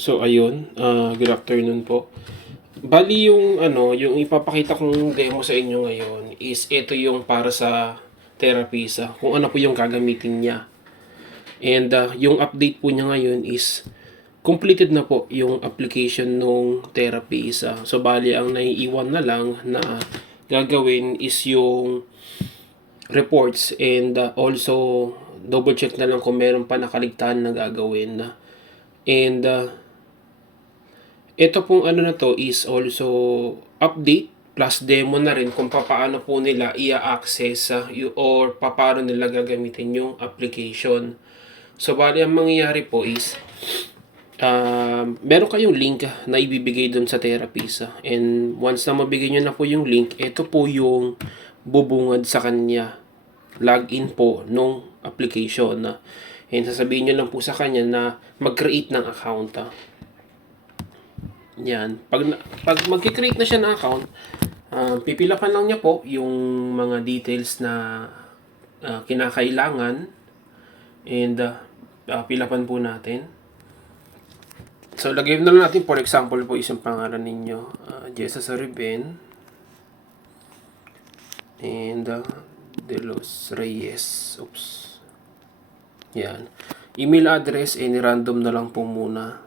So ayun, good afternoon po. Bali yung ipapakita kong demo sa inyo ngayon is ito yung para sa Therapisa, kung ano po yung gagamitin niya. And yung update po niya ngayon is completed na po yung application nung Therapisa. So bali ang naiiwan na lang na gagawin is yung reports and also double check na lang kung meron pa nakaligtaan na gagawin. And ito pong ano na to is also update plus demo na rin kung paano po nila i-access or paano nila gagamitin yung application. So, bali ang mangyayari po is meron kayong link na ibibigay dun sa Therapist. And once na mabigay nyo na po yung link, ito po yung bubungad sa kanya. Login po nung application. And sasabihin nyo lang po sa kanya na mag-create ng account. Yan. Pag mag-create na siya ng account, pipilapan lang niya po yung mga details na kinakailangan. And pilapan po natin. So, lagay na lang natin, for example po, isang pangalan ninyo. Jessa Sariben. And De Los Reyes. Oops. Yan. Email address, any random na lang po muna.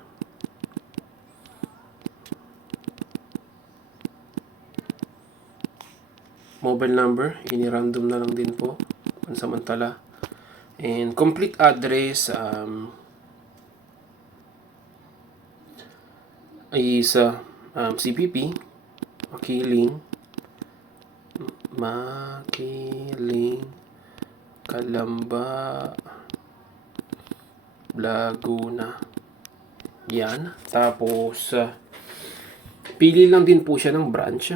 Mobile number, ini-random na lang din po pansamantala. And complete address is CPP Makiling Calamba, Laguna. Yan. Tapos pili lang din po siya ng branch.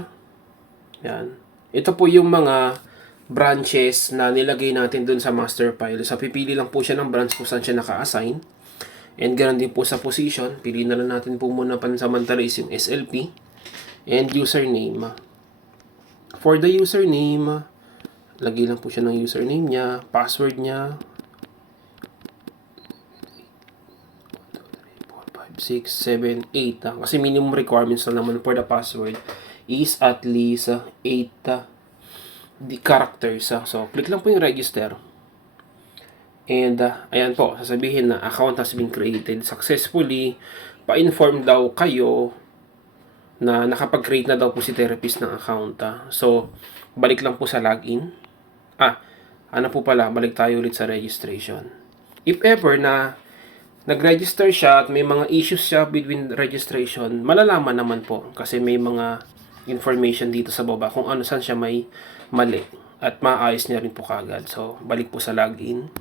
Yan. Ito po yung mga branches na nilagay natin dun sa master file. So, pipili lang po siya ng branch kung saan siya naka-assign. And ganoon din po sa position. Pili na lang natin po muna pansamantala is yung SLP. And username. For the username, lagay lang po siya ng username niya, password niya. 6, 7, 8. Kasi minimum requirements na naman for the password is at least 8 the characters. So, click lang po yung register. And, ayan po, sasabihin na account has been created successfully. Pa-inform daw kayo na nakapag-create na daw po si therapist ng account. So, balik lang po sa login. Ano po pala, balik tayo ulit sa registration. If ever na nag-register siya at may mga issues siya between registration, malalaman naman po kasi may mga information dito sa baba kung ano saan siya may mali at maayos niya rin po kagad. So, balik po sa login.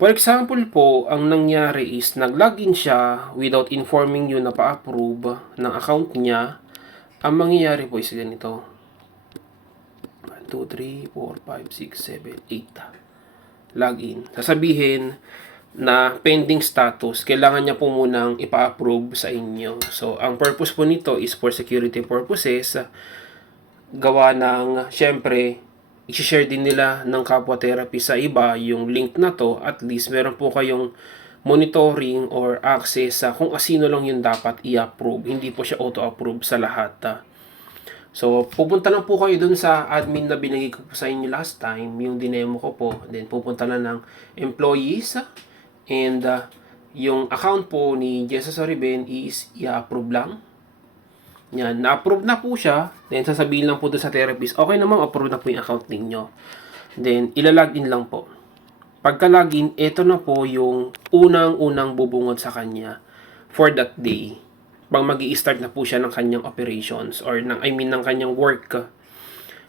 For example po, ang nangyari is nag-login siya without informing you na pa-approve ng account niya. Ang mangyayari po is ganito. 1, 2, 3, 4, 5, 6, 7, 8. Login. Sasabihin na pending status, kailangan niya po munang ipa-approve sa inyo. So, ang purpose po nito is for security purposes. Gawa ng, syempre, i-share din nila ng kapwa therapy sa iba yung link na to. At least, meron po kayong monitoring or access sa kung asino lang yung dapat i-approve. Hindi po siya auto-approve sa lahat. So, pupunta lang po kayo dun sa admin na binigay ko po sa inyo last time, yung dinemo ko po. Then, pupunta na ng employees. And yung account po ni Jessa Sariben is i-approve lang. Yan, na-approve na po siya. Then, sasabihin lang po doon sa therapist, okay naman, approve na po yung account ninyo. Then, ilalagin lang po. Pagka-login, ito na po yung unang-unang bubungod sa kanya for that day. Pag mag-i-start na po siya ng kanyang operations or ng kanyang work.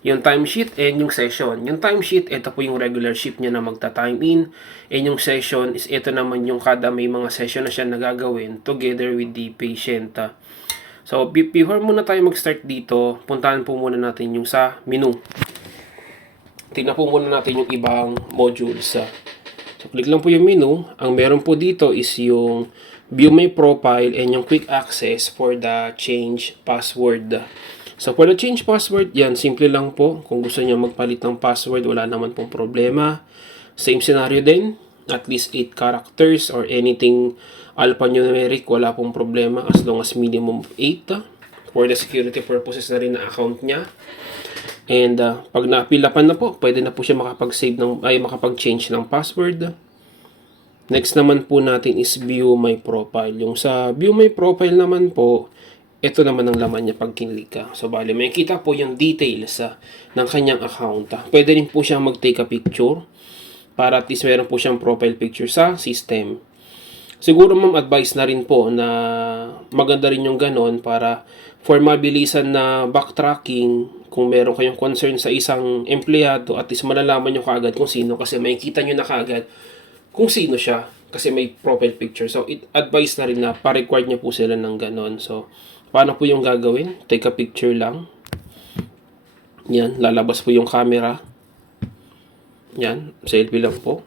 Yung timesheet and yung session. Yung timesheet, ito po yung regular shift niya na magta-time in. And yung session is ito naman yung kada may mga session na siya nagagawin together with the patient. So, before muna tayo mag-start dito, puntahan po muna natin yung sa menu. Tingnan po muna natin yung ibang modules. So, click lang po yung menu. Ang meron po dito is yung view my profile and yung quick access for the change password. So, for the change password, yan, simple lang po. Kung gusto niyo magpalit ng password, wala naman pong problema. Same scenario din. at least 8 characters or anything alphanumeric, wala pong problema as long as minimum of 8 for the security purposes na rin na account niya. And pag napilapan na po, pwede na po siya makapag-change ng password. Next naman po natin is view my profile. Yung sa view my profile naman po, ito naman ang laman niya pag kinlik ka. So bali, may kita po yung details ng kanyang account. Pwede rin po siyang mag-take a picture para at least meron po siyang profile picture sa system. Siguro ma'am, advice na rin po na maganda rin yung ganon para for mabilisan na backtracking kung meron kayong concern sa isang empleyado, at least malalaman nyo kaagad kung sino kasi makikita nyo na kaagad kung sino siya kasi may profile picture. So, advice na rin na pa-required niya po sila ng ganon. So, paano po yung gagawin? Take a picture lang. Yan, lalabas po yung camera. Yan, selfie lang po.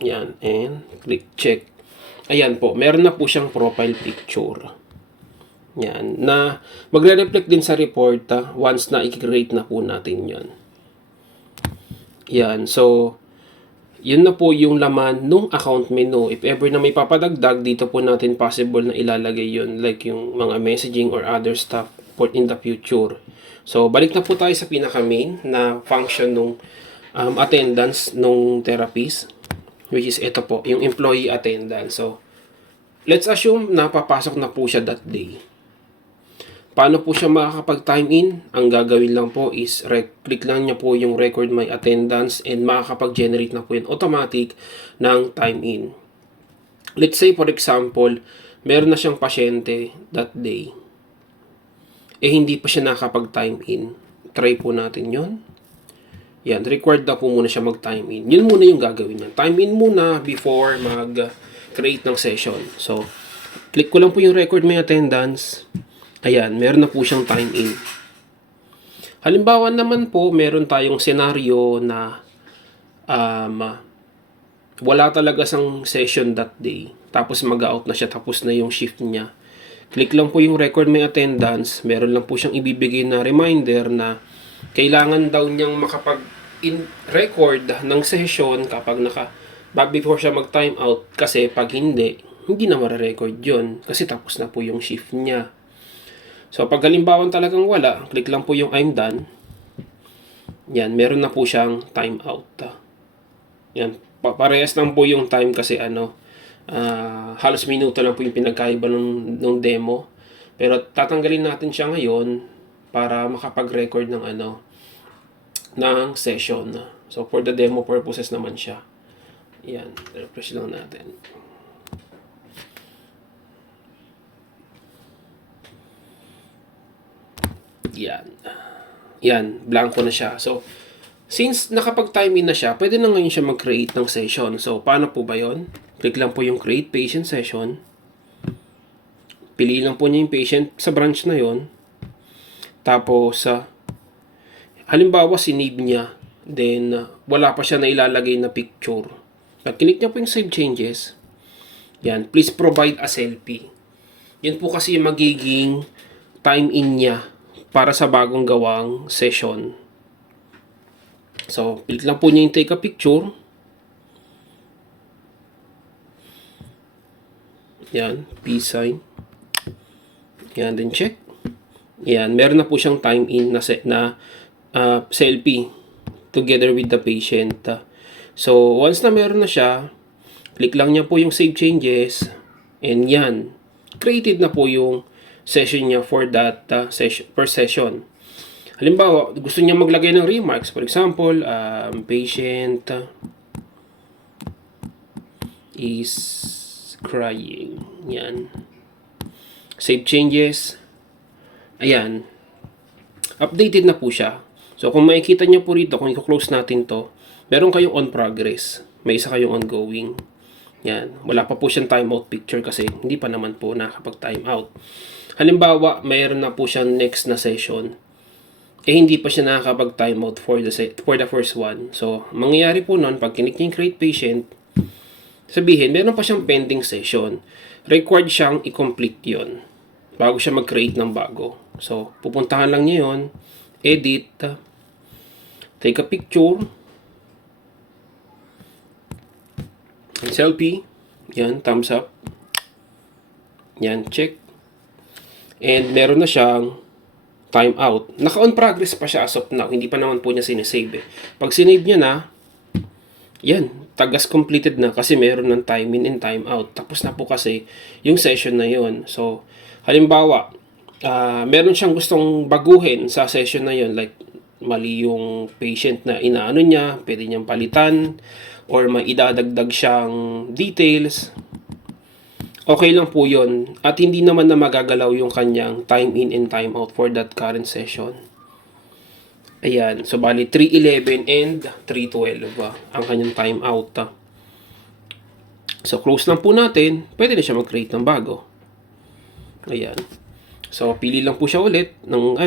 Yan, and click check. Ayan po, meron na po siyang profile picture. Yan, na magre-reflect din sa report once na i-create na po natin yon. Yan, so yun na po yung laman nung account menu. If ever na may papadagdag, dito po natin possible na ilalagay yun, like yung mga messaging or other stuff for in the future. So, balik na po tayo sa pinaka-main na function nung attendance nung therapist, which is ito po, yung employee attendance. So, let's assume na papasok na po siya that day. Paano po siya makakapag-time in? Ang gagawin lang po is click lang niya po yung record my attendance and makakapag-generate na po yun automatic ng time in. Let's say for example, meron na siyang pasyente that day. Hindi pa siya nakakapag-time in. Try po natin yun. Yan, required na po muna siya mag-time in. Yun muna yung gagawin niya. Time in muna before mag-create ng session. So, click ko lang po yung record my attendance. Ayan, meron na po siyang time in. Halimbawa naman po, meron tayong senaryo na wala talaga sang session that day. Tapos mag-out na siya, tapos na yung shift niya. Click lang po yung record my attendance. Meron lang po siyang ibibigay na reminder na kailangan daw niyang makapag-record ng session kapag before siya mag-time out. Kasi pag hindi na mare-record yun. Kasi tapos na po yung shift niya. So, pag halimbawa talagang wala, click lang po yung I'm done. Yan, meron na po siyang time out. Yan, parehas lang po yung time kasi halos minuto lang po yung pinagkaiba ng demo. Pero tatanggalin natin siya ngayon para makapag-record ng session. So, for the demo purposes naman siya. Yan, refresh lang natin. Yan, blanco na siya. So, since nakapag-time in na siya, pwede na ngayon siya mag-create ng session. So, paano po ba yon? Click lang po yung create patient session. Pili lang po niya yung patient sa branch na yon. Tapos, halimbawa, sinave niya. Then, wala pa siya na ilalagay na picture. Pag click niya po yung save changes, yan, please provide a selfie. Yun po kasi yung magiging time in niya para sa bagong gawang session. So, click lang po niya yung take a picture. Yan, peace sign. Yan, then check. Yan, meron na po siyang time in na selfie together with the patient. So, once na meron na siya, click lang niya po yung save changes. And yan, created na po yung session niya for that per session. Halimbawa, gusto niya maglagay ng remarks. For example, patient is crying. Yan. Save changes. Ayan. Updated na po siya. So, kung makikita niyo po rito, kung i-close natin to, meron kayong on progress. May isa kayong ongoing. Yan. Wala pa po siyang timeout picture kasi hindi pa naman po nakakapag-timeout. Halimbawa, mayroon na po siyang next na session. Hindi pa siya nakakapag-timeout for the first one. So, mangyayari po nun, pag kinik niya yung create patient, sabihin, meron pa siyang pending session. Required siyang i-complete yon bago siya mag-create ng bago. So, pupuntahan lang niya yon, edit, take a picture, Selfie. Yan, thumbs up. Yan, check. And meron na siyang timeout. Naka-on progress pa siya as of now. Hindi pa naman po niya sinesave eh. Pag sinave niya na, yan, tagas completed na kasi meron ng time in and time out. Tapos na po kasi yung session na yon. So, halimbawa, meron siyang gustong baguhin sa session na yon, like mali yung patient na inaano niya, pwede niyang palitan or may idadagdag siyang details. Okay lang po yon at hindi naman na magagalaw yung kanyang time in and time out for that current session. Ayan, so bali 3:11 and 3:12 ang kanyang time out. So close lang po natin, pwede na siya mag-create ng bago. Ayan. So pili lang po siya ulit ng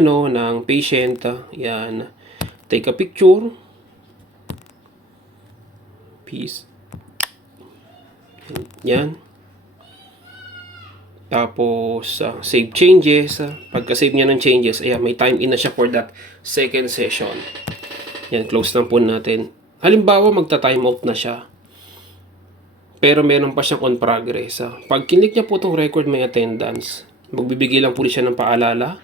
patient. Ayan. Take a picture. Peace. Yan. Tapos, save changes. Pagka-save niya ng changes, ayan, may time in na siya for that second session. Yan, close lang po natin. Halimbawa, magta-time out na siya. Pero meron pa siyang on progress. Pag kinik niya po itong record may attendance, magbibigay lang po siya ng paalala.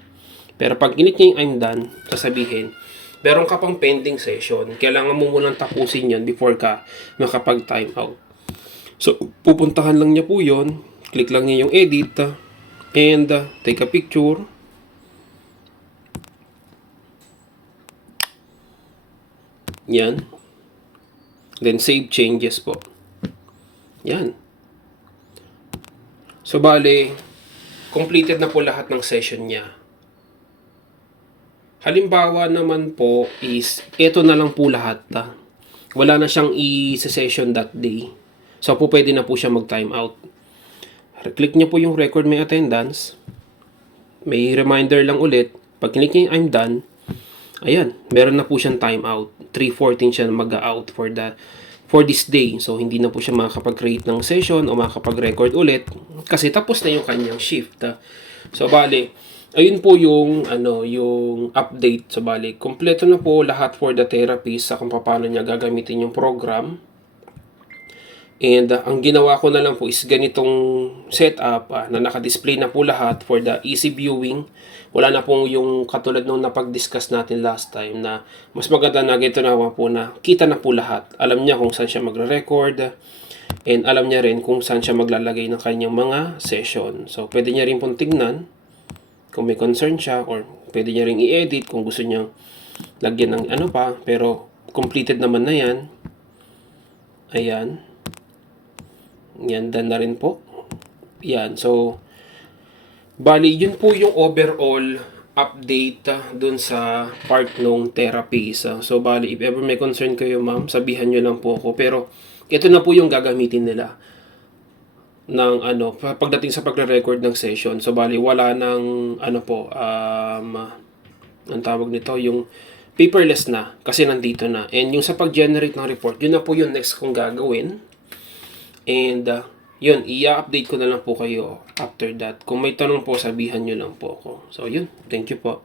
Pero pag kinik niya yung I'm done, sasabihin, meron ka pang pending session. Kailangan mo munang tapusin yan before ka makapag-time out. So, pupuntahan lang niya po yon. Click lang niya yung edit and take a picture. Yan. Then save changes po. Yan. So bale, completed na po lahat ng session niya. Halimbawa naman po is, ito na lang po lahat. Wala na siyang i-session that day. So po pwede na po siya mag-time out. Click niya po yung record may attendance. May reminder lang ulit. Pag click niya yung I'm done, ayan, meron na po siyang time out. 3:14 siya mag-out for this day. So hindi na po siya makakapag-create ng session o makakapag-record ulit kasi tapos na yung kanyang shift. So bali, ayun po yung yung update. So bali, kompleto na po lahat for the therapist sa kung paano niya gagamitin yung program. And ang ginawa ko na lang po is ganitong setup na naka-display na po lahat for the easy viewing. Wala na po yung katulad nung napag-discuss natin last time na mas maganda na ganito na po na kita na po lahat. Alam niya kung saan siya magre-record and alam niya rin kung saan siya maglalagay ng kanyang mga session. So pwede niya rin pong tingnan kung may concern siya or pwede niya rin i-edit kung gusto niyang lagyan ng pa. Pero completed naman na yan. Ayan. Yan, done na rin po. Yan, so bali, yun po yung overall update dun sa part ng therapies. So bali, if ever may concern kayo ma'am, sabihan nyo lang po ako. Pero ito na po yung gagamitin nila ng pagdating sa pagre-record ng session. So bali, wala nang ang tawag nito, yung paperless na kasi nandito na. And yung sa pag-generate ng report, yun na po yung next kong gagawin. And yun, i-update ko na lang po kayo after that. Kung may tanong po, sabihan nyo lang po ako. So yun, thank you po.